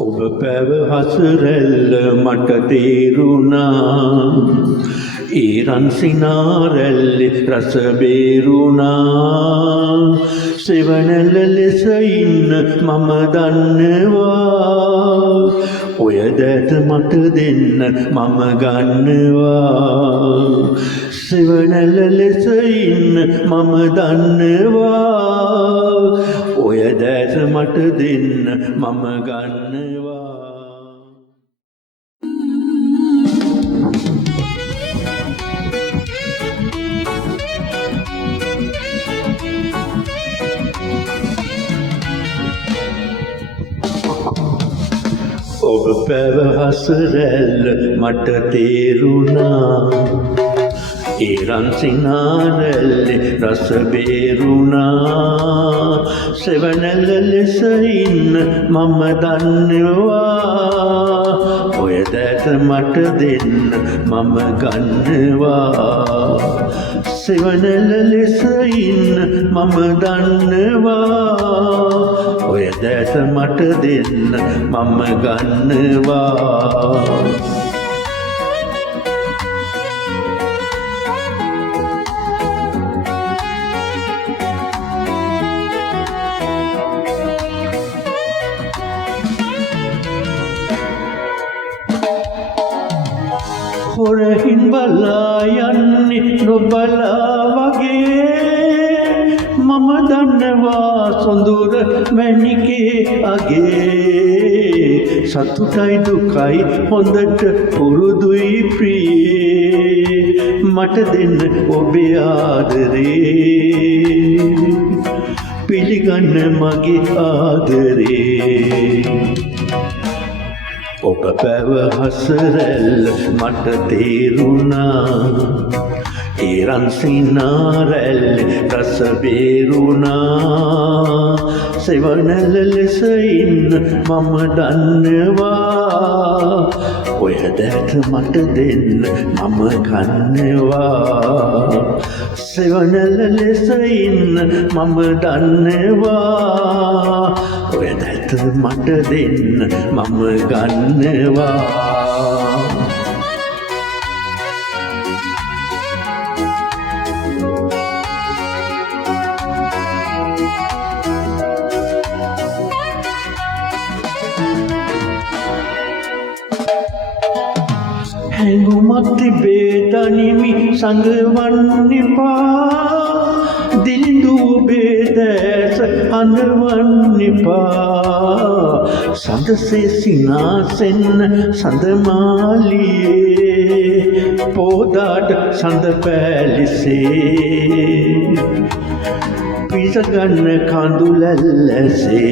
ඔබ පැව හසරැල්ල මට තේරුණා ඊරන් සිනාරැල්ලෙ රස බේරුණා සෙවණැල්ල ලෙස ඉන්න මම දන්නවා ඔය දැත මට දෙන්න මම ගන්නවා සෙවණැල්ල ලෙස ඉන්න මම දන්නවා ඔය දැත මට දෙන්න මම ගන්නවා ඔබ පැව හසරැල්ල මට තේරුණා ඊරන් සිනාරැල්ලෙ රස බේරුණා සෙවණැල්ල ලෙස ඉන්න මම දන්නවා ඔය දැත මට දෙන්න මම ගන්නවා සෙවණැල්ල ලෙස ඉන්න මම දන්නවා ඔය දැත මට දෙන්න මම ගන්නවා හොරහින් බලා යන්නේ නොබලා වගේ මම දන්නවා සොඳුර මැණිකේ අගේ සතුටයි දුකයි හොඳට පුරුදුයි ප්‍රියේ මට දෙන්න ඔබේ ආදරේ පිළිගන්න මගේ ආදරේ ඔබ පැව හසරැල්ල මට තේරුණා ඊරන් සිනාරැල්ලෙ රස බේරුණා සෙවණැල්ල ලෙස ඉන්න මම දන්නවා ඔය දැත මට දෙන්න මම ගන්නවා සෙවණැල්ල ලෙස ඉන්න මම දන්නවා ඔය දැත මට දෙන්න මම ගන්නවා හැඟුමක් තිබේ තනිමි සඟවන්න එපා දිලිඳු ඔබේ දැස අඳවන්න එපා සඳසේ සිනාසෙන්න සඳමාලියේ පෝදාට සඳ පැලිසේ පිසගන්න කඳුලැල්ලසේ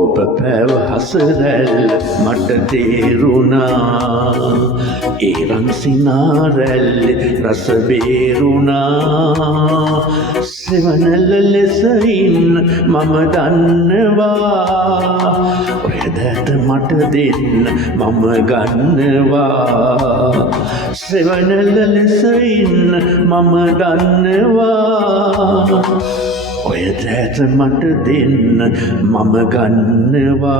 ඔබ පැව හසරැල්ල මට තේරුණා ඊරන් සිනාරැල්ලෙ රස බේරුණා සෙවණැල්ල ලෙස ඉන්න මම දන්නවා ඔය දැත මට දෙන්න මම ගන්නවා සෙවණැල්ල ලෙස ඉන්න මම දන්නවා ඔය දැත මට දෙන්න මම ගන්නවා